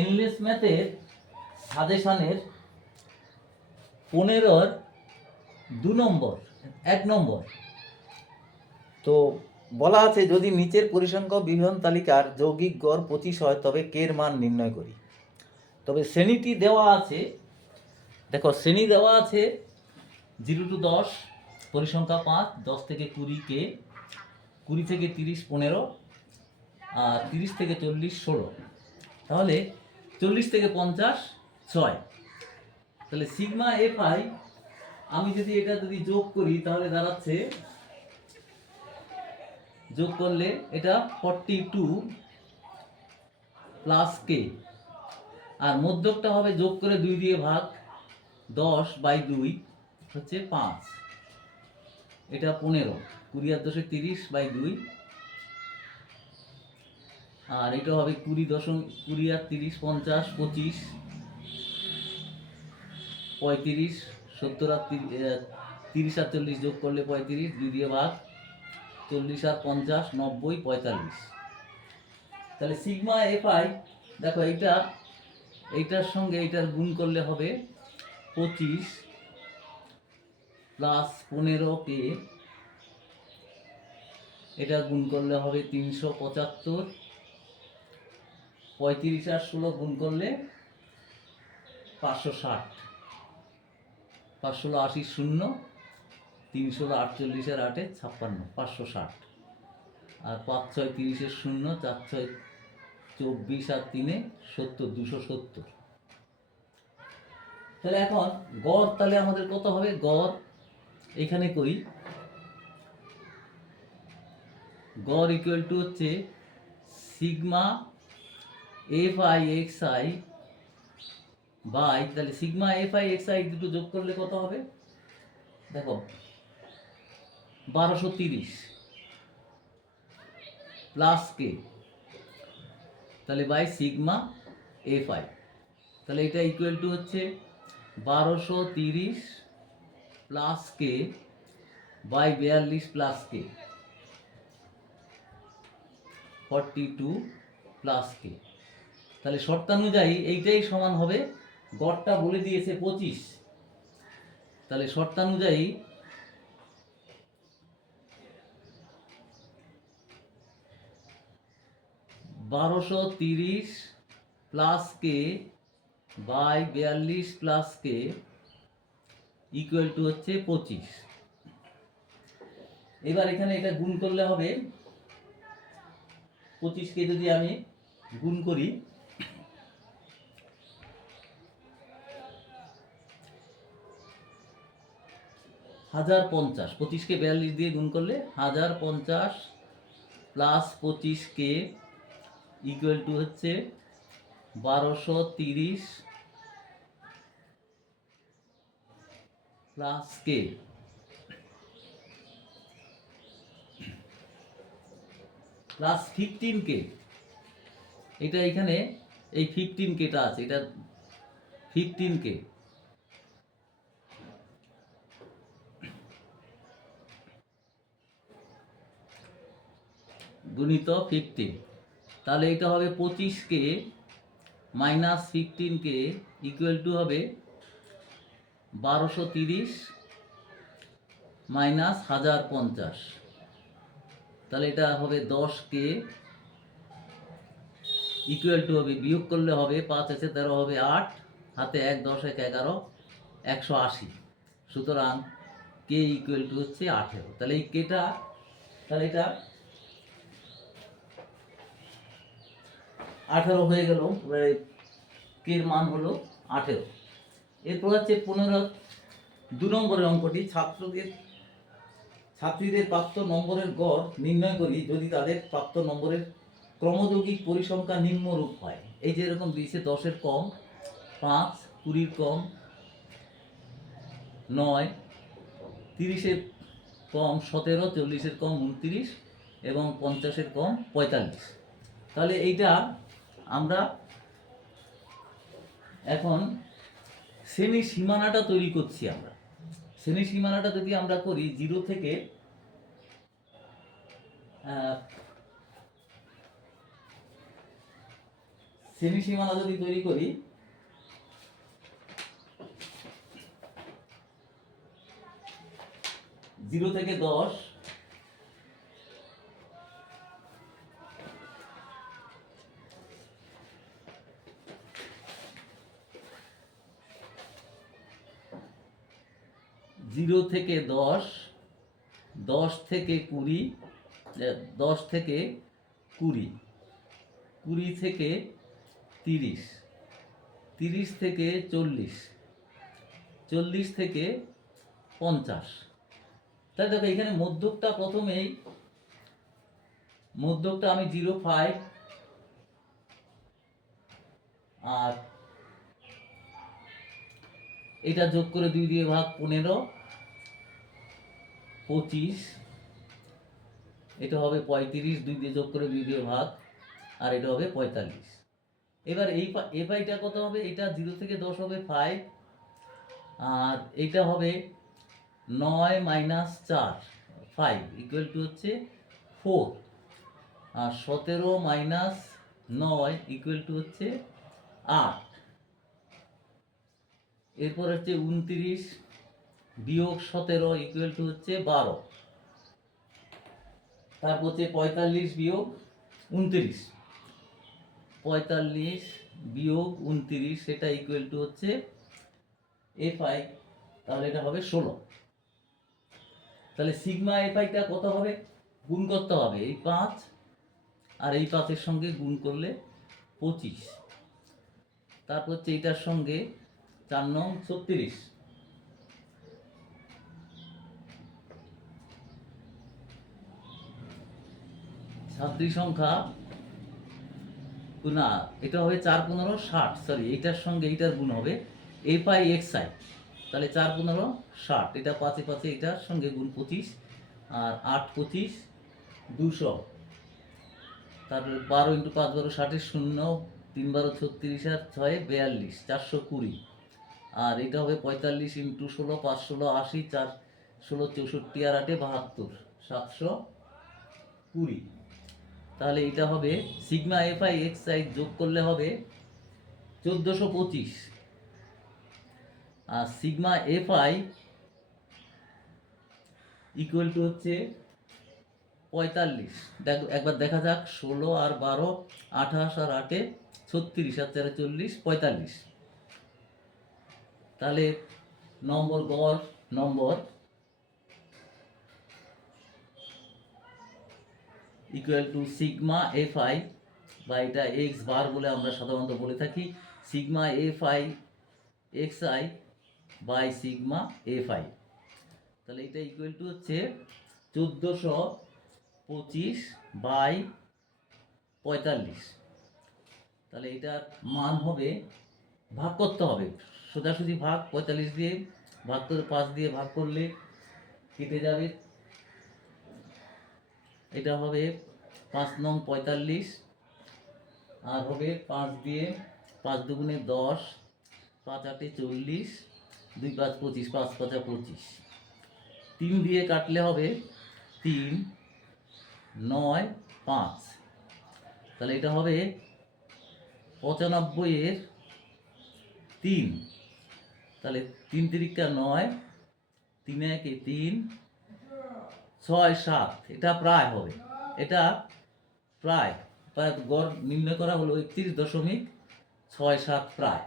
Endless ম্যাথের সাজেশানের পনেরোর দু নম্বর, এক নম্বর। তো বলা আছে, যদি নিচের পরিসংখ্যক বিবরণ তালিকার যৌগিক গড় পঁচিশ হয়, তবে কের মান নির্ণয় করি। তবে শ্রেণীটি দেওয়া আছে, দেখো, শ্রেণি দেওয়া আছে জিরো টু দশ, পরিসংখ্যা পাঁচ, দশ থেকে কুড়ি কে, কুড়ি থেকে তিরিশ পনেরো, আর তিরিশ থেকে চল্লিশ ষোলো। তাহলে চল্লিশ থেকে পঞ্চাশ ছয়। তাহলে সিগমা এফ আই, আমি যদি এটা যদি যোগ করি, তাহলে দাঁড়াচ্ছে, যোগ করলে এটা ফর্টি টু প্লাস কে আর মধ্যকটা হবে যোগ করে দুই দিয়ে ভাগ দশ বাই দুই হচ্ছে পাঁচ। এটা পনেরো, কুড়ি আর দশে তিরিশ বাই দুই আর এটা হবে কুড়ি দশমিক, কুড়ি আর তিরিশ, পঞ্চাশ, পঁচিশ, পঁয়ত্রিশ, সত্তর আর তিরি- তিরিশ আর চল্লিশ যোগ করলে পঁয়ত্রিশ, দুই দিয়ে ভাগ, চল্লিশ আর পঞ্চাশ, নব্বই, পঁয়তাল্লিশ। তাহলে সিগমা এফ আই, দেখো এইটা, এইটার সঙ্গে এইটার গুণ করলে হবে পঁচিশ প্লাস পনেরো কে এটা গুণ করলে হবে তিনশো পঁচাত্তর। পঁয়ত্রিশ আর ষোলো গুণ করলে পাঁচশো ষাট। পাঁচশো আশি শূন্য তিনশো আটচল্লিশের আটে ছাপ্পান্ন, পাঁচশো ষাট। আর পাঁচ ছয় তিরিশের শূন্য, চার ছয় চব্বিশ আর তিনে সত্তর, দুশো সত্তর। তাহলে এখন গড় তাহলে আমাদের কত হবে? গড় এখানে করি। গড় ইকুয়াল টু হচ্ছে sigma F I X I by তাহলে sigma F I X I দুটো যোগ করলে কত হবে? দেখো, বারোশো তিরিশ প্লাস কে তাহলে বাই সিগমা এফ আই তাহলে এটা ইকুয়াল টু হচ্ছে বারোশো তিরিশ প্লাস কে বাই বিয়াল্লিশ plus K forty two plus K তাহলে শর্তানুযায়ী এইটাই সমান হবে, গড়টা বলে দিয়েছে পঁচিশ। তাহলে শর্তানুযায়ী বারোশো তিরিশ প্লাস কে বাই বিয়াল্লিশ প্লাস কে ইকুয়াল টু হচ্ছে পঁচিশ। এবার এখানে এটা গুণ করলে হবে, পঁচিশকে যদি আমি গুণ করি হাজার পঞ্চাশ, পঁচিশকে বিয়াল্লিশ দিয়ে গুণ করলে হাজার পঞ্চাশ প্লাস পঁচিশকে ইকুয়াল টু হচ্ছে বারোশো তিরিশ plus K plus fifteen K এটা এখানে এই ফিফটিন কেটা আছে, এটা ফিফটিন কে গুণিত ফিফটিন তাহলে এটা হবে পঁচিশ K minus fifteen K equal to হবে বারোশো তিরিশ মাইনাস হাজার পঞ্চাশ। তাহলে এটা হবে দশ কে ইকুয়াল টু হবে, বিয়োগ করলে হবে পাঁচ আছে তেরো হবে আট, হাতে এক, দশ, এক, এগারো, একশো আশি। সুতরাং কে ইকুয়াল টু হচ্ছে আঠেরো। তাহলে এই কেটা, তাহলে এটা আঠেরো হয়ে গেল কের মান হলো আঠেরো। এরপর হচ্ছে পনেরো, দু নম্বরের অঙ্কটি। ছাত্রদের, ছাত্রীদের প্রাপ্ত নম্বরের গড় নির্ণয় করি যদি তাদের প্রাপ্ত নম্বরের ক্রমযৌগিক পরিসংখ্যা নিম্নরূপ হয়। এই যে এরকম দিয়েছে, দশের কম, পাঁচ, কুড়ির কম, নয়, তিরিশের কম, সতেরো, চল্লিশের কম, উনত্রিশ, এবং পঞ্চাশের কম, পঁয়তাল্লিশ। তাহলে এইটা আমরা এখন শ্রেণি সীমানাটা তৈরি করছি আমরা। শ্রেণি সীমানাটা যদি আমরা করি, জিরো থেকে শ্রেণি সীমানা যদি তৈরি করি, জিরো থেকে দশ জিরো থেকে দশ দশ থেকে কুড়ি দশ থেকে কুড়ি কুড়ি থেকে তিরিশ তিরিশ থেকে চল্লিশ চল্লিশ থেকে পঞ্চাশ। তাই দেখো, এখানে মধ্যকটা প্রথমেই, মধ্যকটা আমি জিরো ফাইভ আর এটা যোগ করে দুই দিয়ে ভাগ পনেরো পঁচিশ। এটা হবে পঁয়ত্রিশ, দুই দিয়ে যোগ করে দুই দিয়ে ভাগ, আর এটা হবে পঁয়তাল্লিশ। এবার এই এ পাইটা কত হবে? এটা জিরো থেকে দশ হবে ফাইভ আর এটা হবে নয় মাইনাস চার ফাইভ ইকুয়াল টু হচ্ছে ফোর আর সতেরো মাইনাস নয় ইকুয়াল টু হচ্ছে আট। এরপর হচ্ছে উনত্রিশ বিয়োগ সতেরো ইকুয়াল টু হচ্ছে বারো। তারপর হচ্ছে পঁয়তাল্লিশ বিয়োগ উনত্রিশ। পঁয়তাল্লিশ বিয়োগ উনত্রিশ সেটা ইকুয়াল টু হচ্ছে এফ আই তাহলে এটা হবে ষোলো। তাহলে সিগমা এফ আইটা কত হবে? গুণ করতে হবে এই পাঁচ, আর এই পাঁচের সঙ্গে গুণ করলে পঁচিশ। তারপর হচ্ছে এইটার সঙ্গে চার নং ছত্রিশ। ছাত্রী সংখ্যা না এটা হবে চার পনেরো ষাট সরি এইটার সঙ্গে এইটার গুণ হবে এফ আই এক্স আই। তাহলে চার পনেরো ষাট, এটা পাঁচে পাঁচে এটার সঙ্গে গুণ পঁচিশ, আর আট পঁচিশ দুশো। তারপরে বারো ইন্টু পাঁচ বারো ষাটের শূন্য, তিন বারো ছত্রিশ আর ছয় বিয়াল্লিশ, চারশো কুড়ি। আর এটা হবে পঁয়তাল্লিশ ইন্টু ষোলো, পাঁচ ষোলো আশি, চার ষোলো চৌষট্টি আর আটে বাহাত্তর, সাতশো কুড়ি। তাহলে এটা হবে sigma F I X I যোগ করলে হবে চোদ্দোশো পঁচিশ। আর sigma F I equal to হচ্ছে পঁয়তাল্লিশ। দেখ, একবার দেখা যাক, ষোলো আর বারো, আঠাশ আর আটে ছত্রিশ, আর চারে চল্লিশ, পঁয়তাল্লিশ। তাহলে নম্বর গড়, number equal to sigma F I বা এটা এক্স বার বলে আমরা সাধারণত বলে থাকি sigma F I X I by sigma F I তাহলে এটা ইকুয়াল টু হচ্ছে চোদ্দোশো পঁচিশ বাই পঁয়তাল্লিশ। তাহলে এটার মান হবে, ভাগ করতে হবে। সোজাসুজি ভাগ, পঁয়তাল্লিশ দিয়ে ভাগ করে পাঁচ দিয়ে ভাগ করলে কেটে যাবে এটা হবে পাঁচ নং পঁয়তাল্লিশ আর হবে পাঁচ দিয়ে পাঁচ দুগুণে দশ, পাঁচ আটে চল্লিশ, দুই পাঁচ পঁচিশ, পাঁচ পাঁচা পঁচিশ। তিন দিয়ে কাটলে হবে তিন, নয়, পাঁচ। তাহলে এটা হবে পঁচানব্বইয়ের তিন। তাহলে তিন তিরিকা নয়, তিন একে তিন ছয় সাত, এটা প্রায় হবে। এটা প্রায় প্রায় গড় নির্ণয় করা হলো একত্রিশ দশমিক ছয় সাত প্রায়।